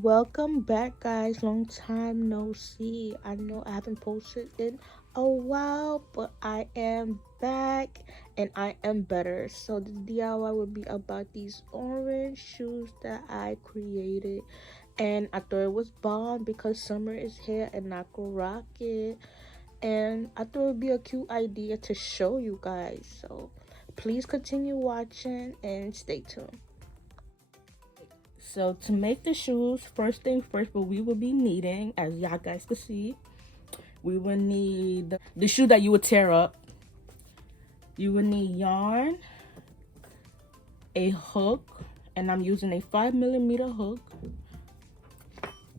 Welcome back, guys. Long time no see. I know I haven't posted in a while, but I am back and I am better. So the DIY will be about these orange shoes that I created, and I thought it was bomb because summer is here and I could rock it. And I thought it would be a cute idea to show you guys. So please continue watching and stay tuned. So to make the shoes, first thing first, what we will be needing, as y'all guys can see, we will need the shoe that you would tear up. You will need yarn, a hook, and I'm using a 5mm hook,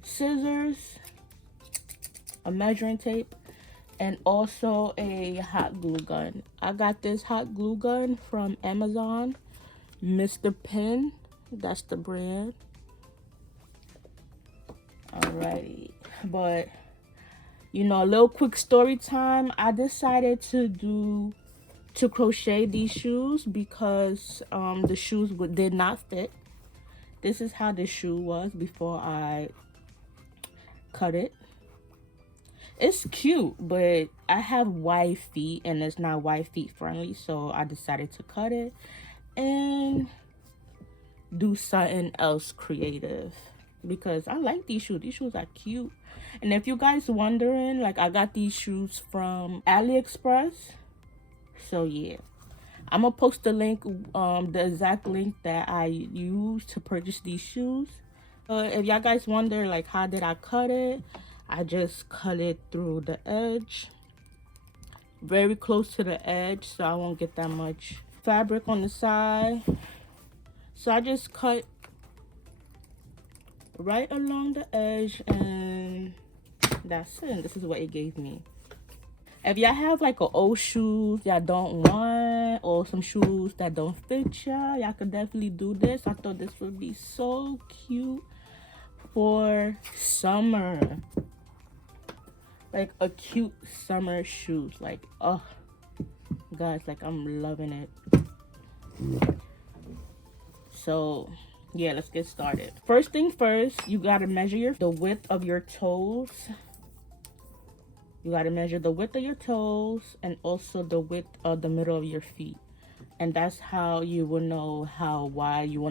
scissors, a measuring tape, and also a hot glue gun. I got this hot glue gun from Amazon, Mr. Pin, that's the brand. Alrighty, but you know, a little quick story time. I decided to crochet these shoes because the shoes did not fit. This is how the shoe was before I cut it. It's cute, but I have wide feet and it's not wide feet friendly, so I decided to cut it and do something else creative because I like these shoes. These shoes are cute. And if you guys wondering, like, I got these shoes from AliExpress. So yeah, I'm gonna post the link, the exact link that I used to purchase these shoes. If y'all guys wonder, like, how did I cut it, I just cut it through the edge, very close to the edge, so I won't get that much fabric on the side. So I just cut right along the edge, and that's it. And this is what it gave me. If y'all have like a old shoes y'all don't want, or some shoes that don't fit y'all could definitely do this. I thought this would be so cute for summer, like a cute summer shoes. Like, oh guys, like, I'm loving it. So yeah, let's get started. First thing first, you gotta measure the width of your toes. You got to measure the width of your toes and also the width of the middle of your feet. And that's how you will know how wide you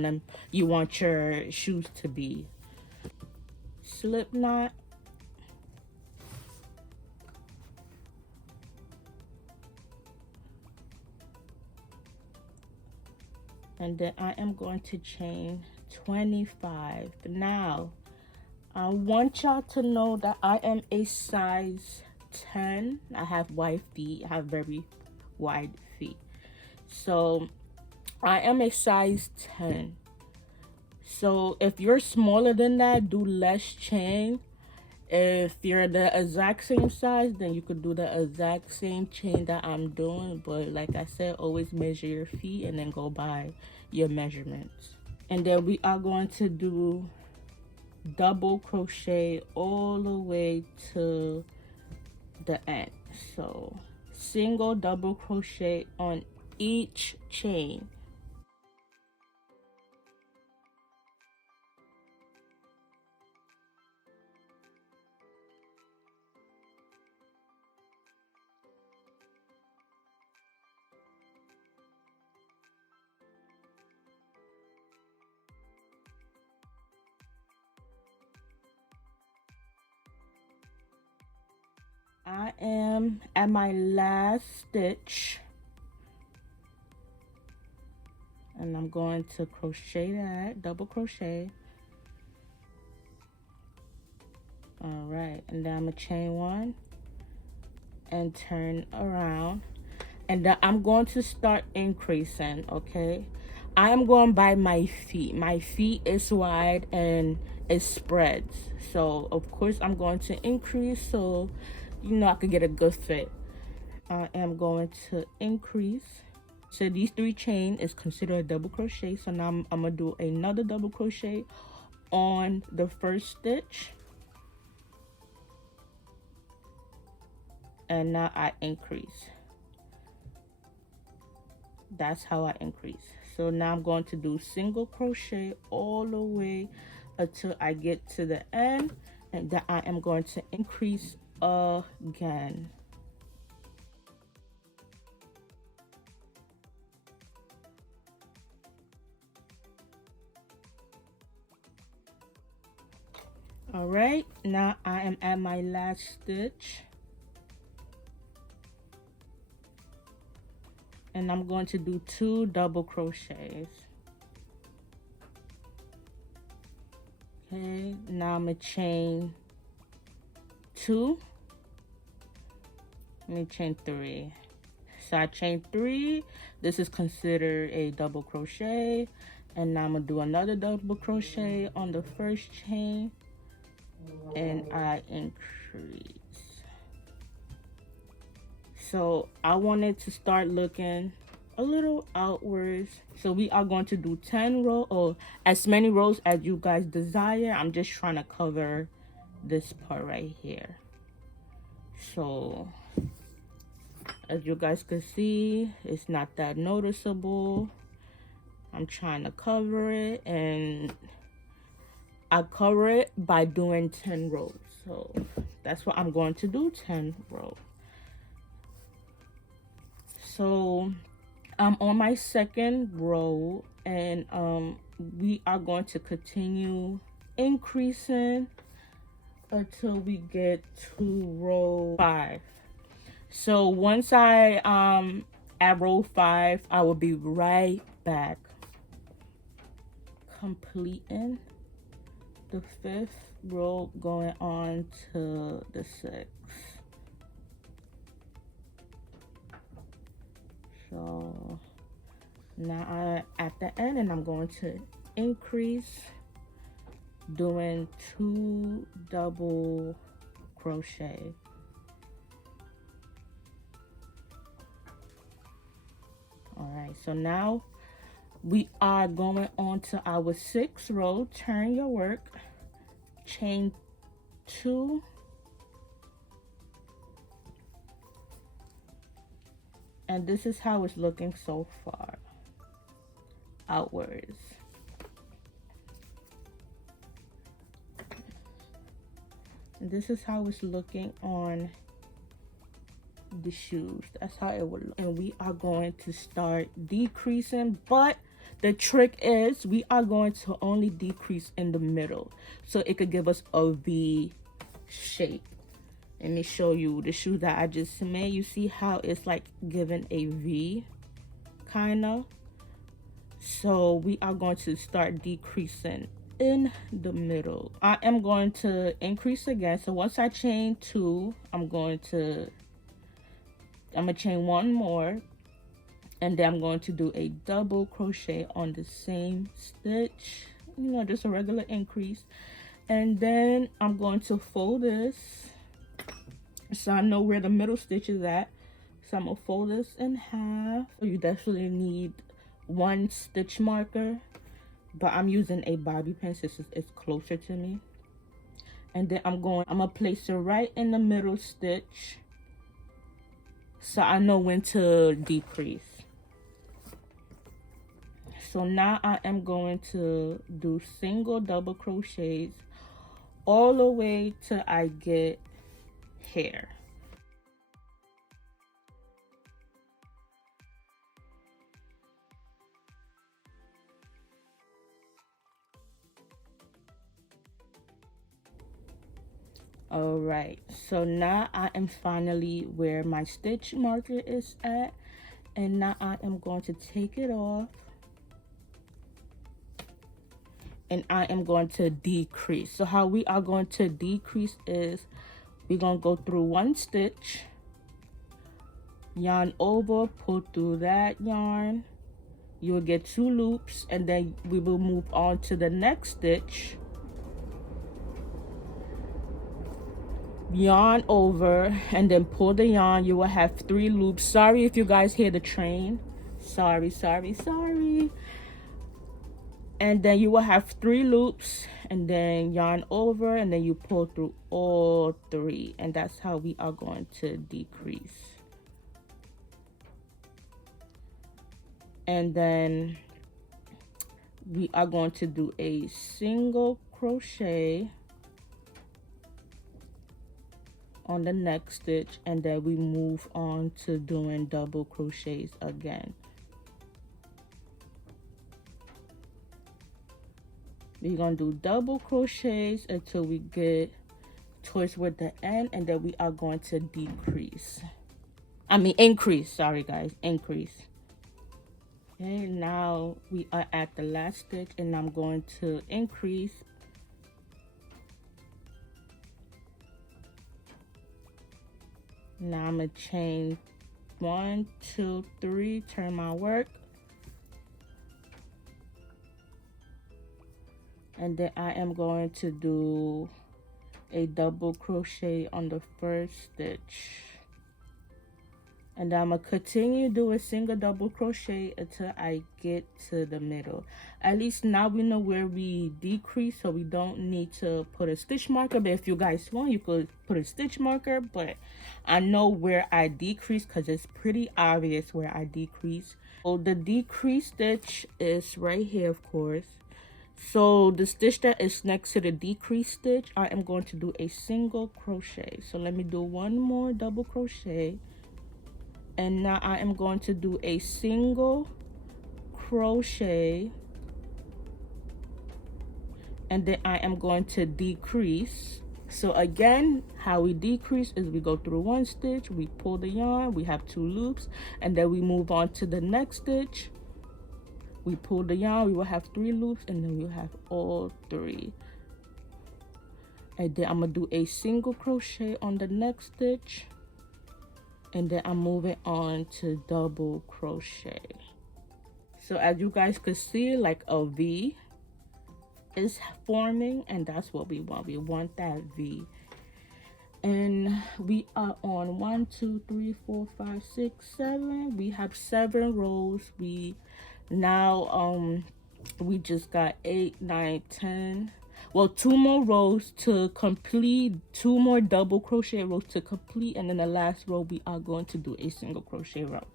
want your shoes to be. Slip knot. And then I am going to chain 25. Now, I want y'all to know that I am a size 10. I have wide feet. I have very wide feet. So I am a size 10. So if you're smaller than that, do less chain. If you're the exact same size, then you could do the exact same chain that I'm doing. But like I said, always measure your feet and then go by your measurements. And then we are going to do double crochet all the way to the end. So single double crochet on each chain. I am at my last stitch, and I'm going to crochet that, double crochet. All right, and then I'm gonna chain one and turn around, and then I'm going to start increasing. Okay, I am going by my feet. My feet is wide and it spreads, so of course I'm going to increase so you know I could get a good fit. I am going to increase. So these 3 chain is considered a double crochet. So now I'm gonna do another double crochet on the first stitch, and now I increase. That's how I increase. So now I'm going to do single crochet all the way until I get to the end, and then I am going to increase again. All right, now I am at my last stitch, and I'm going to do 2 double crochets. Okay, now I'm gonna chain 2. Let me chain 3. So I chain 3. This is considered a double crochet, and now I'm gonna do another double crochet on the first chain, and I increase. So I wanted to start looking a little outwards, so we are going to do 10 rows, or as many rows as you guys desire. I'm just trying to cover this part right here. So as you guys can see, it's not that noticeable. I'm trying to cover it, and I cover it by doing 10 rows. So that's what I'm going to do, 10 rows. So I'm on my second row, and we are going to continue increasing until we get to row 5. So once I at row 5, I will be right back, completing the 5th row, going on to the 6th. So now I'm at the end, and I'm going to increase, doing 2 double crochet. All right, so now we are going on to our 6th row. Turn your work, chain 2, and this is how it's looking so far, outwards. And this is how it's looking on the shoes. That's how it will look. And we are going to start decreasing, but the trick is we are going to only decrease in the middle, so it could give us a V shape. Let me show you the shoe that I just made. You see how it's like giving a V, kind of. So we are going to start decreasing in the middle. I am going to increase again. So once I chain 2, I'm gonna chain 1 more, and then I'm going to do a double crochet on the same stitch, you know, just a regular increase. And then I'm going to fold this, so I know where the middle stitch is at. So I'm gonna fold this in half. You definitely need 1 stitch marker, but I'm using a bobby pin since it's closer to me. And then I'm gonna place it right in the middle stitch, so I know when to decrease. So now I am going to do single double crochets all the way till I get here. All right, so now I am finally where my stitch marker is at, and now I am going to take it off, and I am going to decrease. So how we are going to decrease is we're going to go through 1 stitch, yarn over, pull through that yarn, you will get 2 loops, and then we will move on to the next stitch, yarn over, and then pull the yarn. You will have 3 loops. Sorry if you guys hear the train. Sorry. And then you will have 3 loops, and then yarn over, and then you pull through all 3, and that's how we are going to decrease. And then we are going to do a single crochet on the next stitch, and then we move on to doing double crochets again. We're gonna do double crochets until we get towards with the end, and then we are going to increase, sorry guys, increase. Okay, now we are at the last stitch, and I'm going to increase. Now I'm gonna chain 1, 2, 3, turn my work, and then I am going to do a double crochet on the first stitch, and I'm gonna continue doing single double crochet until I get to the middle. At least now we know where we decrease, so we don't need to put a stitch marker. But if you guys want, you could put a stitch marker, but I know where I decrease because it's pretty obvious where I decrease. So the decrease stitch is right here, of course. So the stitch that is next to the decrease stitch, I am going to do a single crochet. So let me do one more double crochet, and now I am going to do a single crochet, and then I am going to decrease. So again, how we decrease is we go through one stitch, we pull the yarn, we have 2 loops, and then we move on to the next stitch. We pull the yarn, we will have 3 loops, and then we will have all 3. And then I'm gonna do a single crochet on the next stitch, and then I'm moving on to double crochet. So as you guys could see, like a V is forming, and that's what we want. We want that V. And we are on 1, 2, 3, 4, 5, 6, 7. We have 7 rows. We just got 8, 9, 10. Well, 2 more rows to complete, 2 more double crochet rows to complete, and then the last row we are going to do a single crochet row.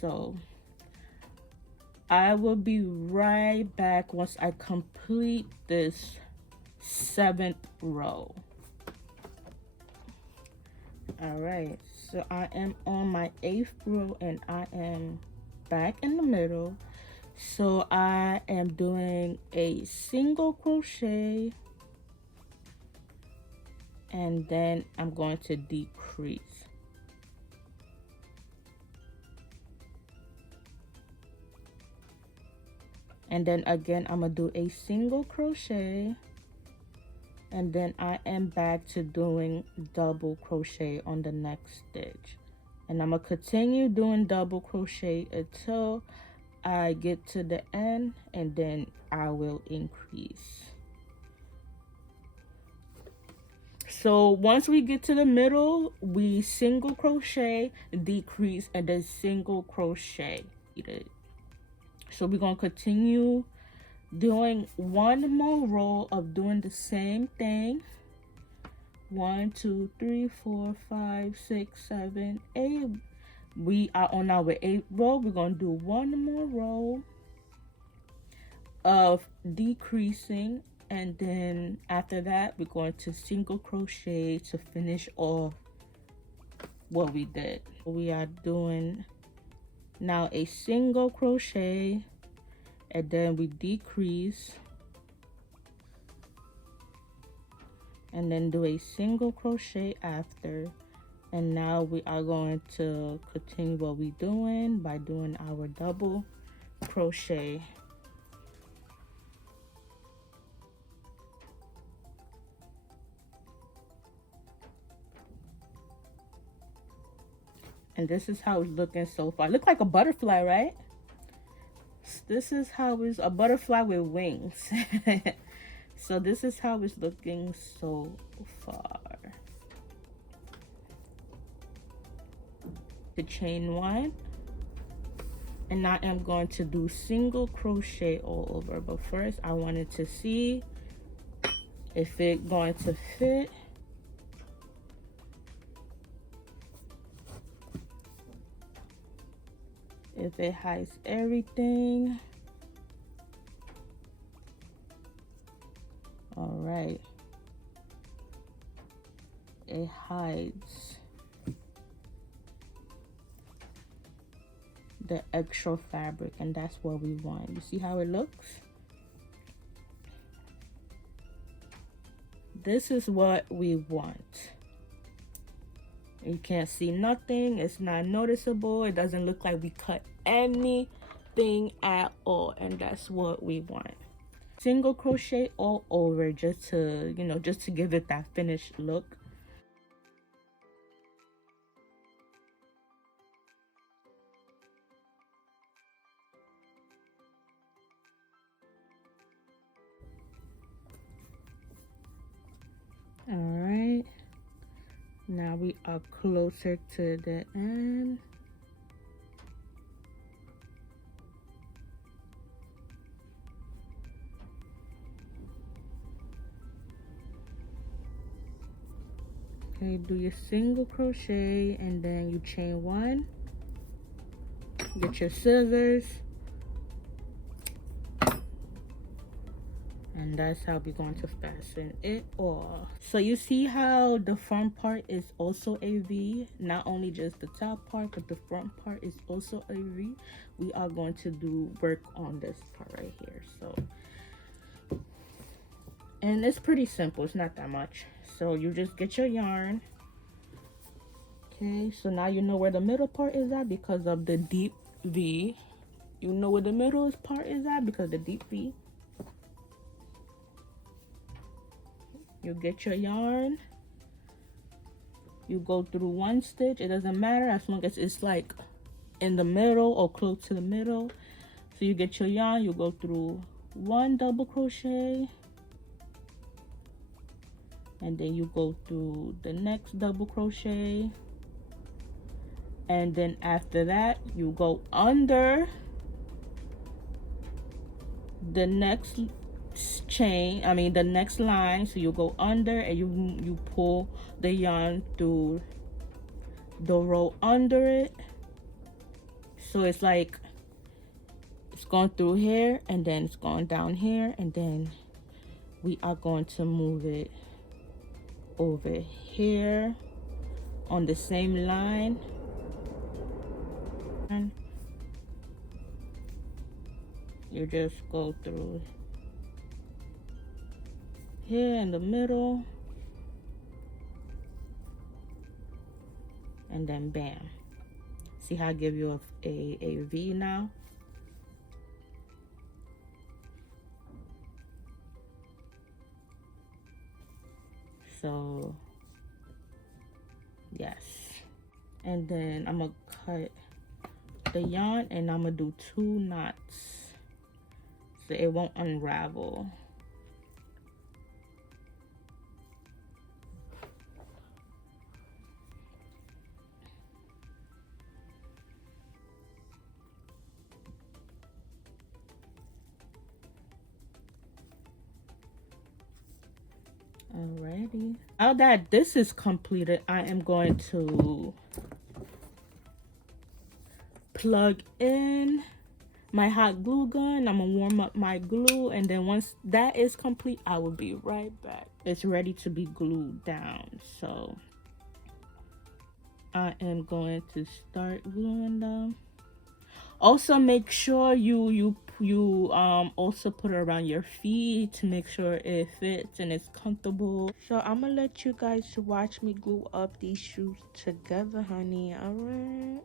So I will be right back once I complete this 7th row. All right, so I am on my 8th row, and I am back in the middle. So I am doing a single crochet, and then I'm going to decrease. And then again, I'm gonna do a single crochet, and then I am back to doing double crochet on the next stitch. And I'm gonna continue doing double crochet until I get to the end, and then I will increase. So once we get to the middle, we single crochet, decrease, and then single crochet. So we're gonna continue doing 1 more row of doing the same thing. 1, 2, 3, 4, 5, 6, 7, 8. We are on our 8th row. We're gonna do 1 more row of decreasing, and then after that we're going to single crochet to finish off what we did. We are doing now a single crochet, and then we decrease, and then do a single crochet after. And now we are going to continue what we're doing by doing our double crochet. And this is how it's looking so far. Look like a butterfly, right? This is how it's a butterfly with wings. So this is how it's looking so far. To chain 1, and I am going to do single crochet all over, but first I wanted to see if it's going to fit. If it hides everything. it hides the extra fabric, and that's what we want. You see how it looks? This is what we want. You can't see nothing. It's not noticeable. It doesn't look like we cut anything at all, and that's what we want. Single crochet all over, just to, you know, just to give it that finished look. All right, now we are closer to the end. Okay, do your single crochet and then you chain one. Get your scissors, and that's how we're going to fasten it off. So you see how the front part is also a V, not only just the top part, but the front part is also a V. We are going to do work on this part right here. So, and it's pretty simple, it's not that much. So you just get your yarn. Okay, so now you know where the middle part is at because of the deep V. You know where the middle part is at because of the deep V. You get your yarn, you go through one stitch. It doesn't matter as long as it's like in the middle or close to the middle. So you get your yarn, you go through one double crochet, and then you go through the next double crochet, and then after that you go under the next chain, the next line. So you go under and you pull the yarn through the row under it. So it's like it's going through here and then it's going down here, and then we are going to move it over here on the same line. And you just go through here in the middle, and then bam. See how I give you a V now? So yes, and then I'm gonna cut the yarn and I'm gonna do 2 knots so it won't unravel. Alrighty, now that this is completed, I am going to plug in my hot glue gun. I'm gonna warm up my glue, and then once that is complete, I will be right back. It's ready to be glued down, so I am going to start gluing them. Also make sure you also put it around your feet to make sure it fits and it's comfortable. So I'm gonna let you guys watch me glue up these shoes together, honey. All right.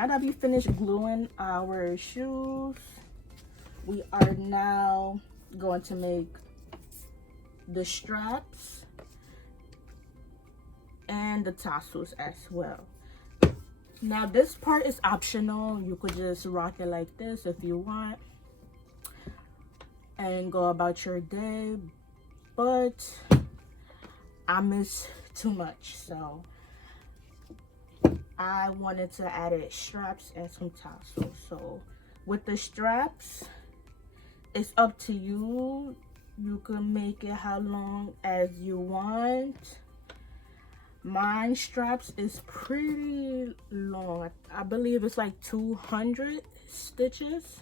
now that we finished gluing our shoes, we are now going to make the straps and the tassels as well. Now this part is optional. You could just rock it like this if you want and go about your day, but I miss too much, so I wanted to add it straps and some tassels. So with the straps, it's up to you. You can make it how long as you want. Mine straps is pretty long. I believe it's like 200 stitches.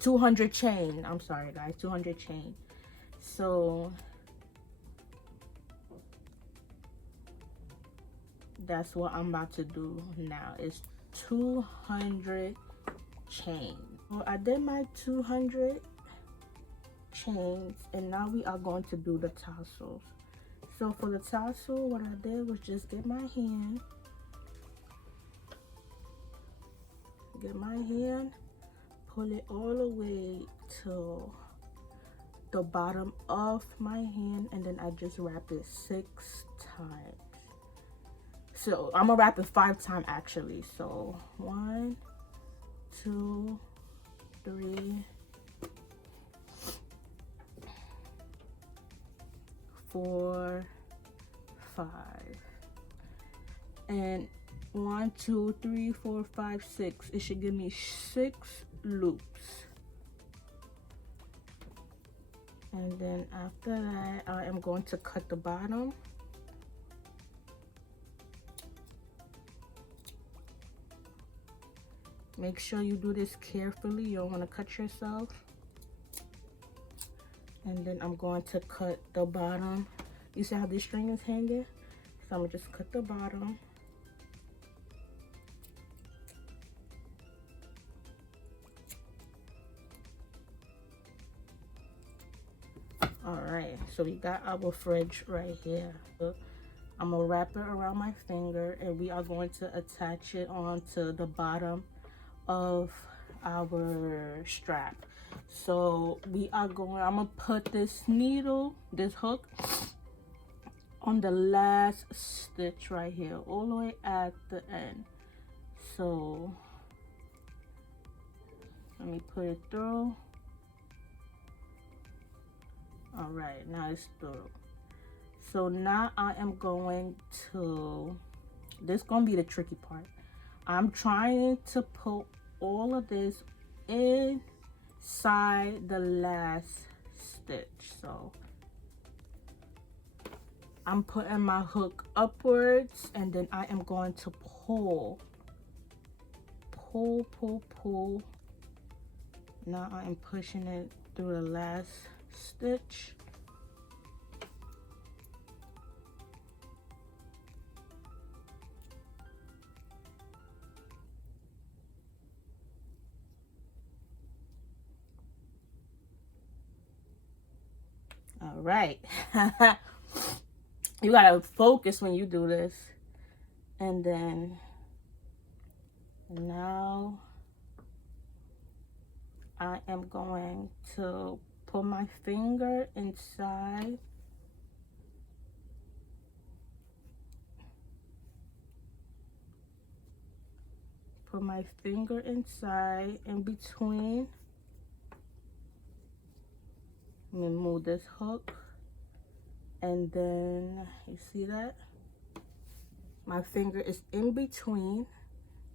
200 chain. I'm sorry guys, 200 chain. So that's what I'm about to do now. It's 200 chain. Well, I did my 200 chains, and now we are going to do the tassels. So for the tassel, what I did was just get my hand, pull it all the way to the bottom of my hand, and then I just wrap it 6 times. So I'm gonna wrap it 5 times actually. So 1, 2, 3, 4, 5, and 1, 2, 3, 4, 5, 6. It should give me 6 loops. And then after that, I am going to cut the bottom. Make sure you do this carefully. You don't want to cut yourself. And then I'm going to cut the bottom. You see how this string is hanging? So I'm going to just cut the bottom. Alright, so we got our fridge right here. So I'm going to wrap it around my finger, and we are going to attach it onto the bottom of our strap. So we are going, I'm gonna put this needle, this hook, on the last stitch right here, all the way at the end. So let me put it through. All right, now it's through. So now I am going to, this is gonna be the tricky part. I'm trying to put all of this inside the last stitch. So I'm putting my hook upwards, and then I am going to pull. Now I am pushing it through the last stitch. All right. You gotta focus when you do this. And then now I am going to put my finger inside. Put my finger inside in between. Let me move this hook, and then you see that my finger is in between.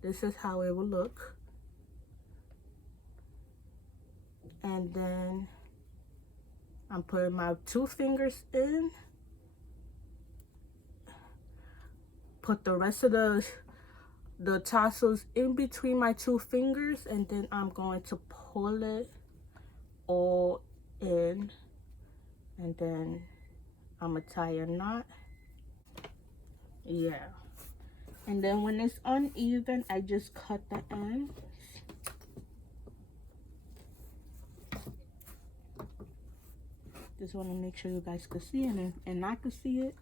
This is how it will look. And then I'm putting my 2 fingers in, put the rest of the tassels in between my 2 fingers, and then I'm going to pull it all in, and then I'm gonna tie a knot. Yeah, and then when it's uneven, I just cut the ends. Just want to make sure you guys could see it, and I could see it.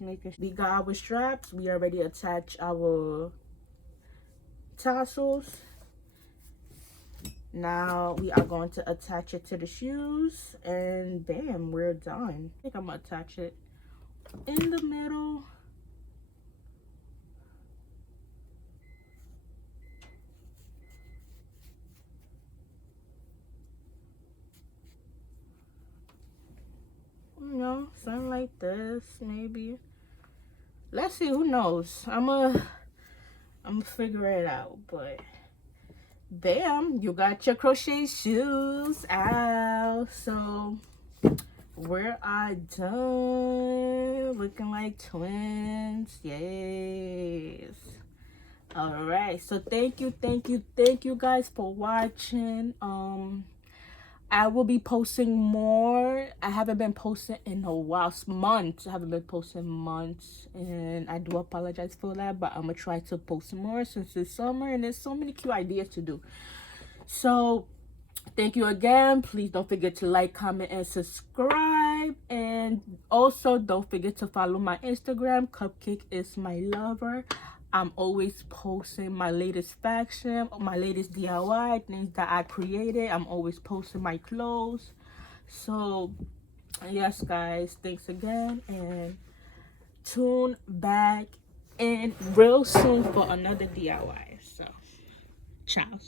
making sure we got our straps. We already attached our tassels. Now we are going to attach it to the shoes, and bam, we're done. I think I'm gonna attach it in the middle. You know, something like this, maybe. Let's see, who knows? I'm gonna figure it out, but bam, you got your crochet shoes out. So we are done, looking like twins. Yes. All right, so thank you guys for watching. I will be posting more. I haven't been posting in a while, months. I haven't been posting months, and I do apologize for that, but I'm gonna try to post more since it's summer and there's so many cute ideas to do. So thank you again. Please don't forget to like, comment, and subscribe. And also don't forget to follow my Instagram. Cupcake is my lover. I'm always posting my latest fashion, my latest DIY, things that I created. I'm always posting my clothes. So yes, guys, thanks again, and tune back in real soon for another DIY. So ciao.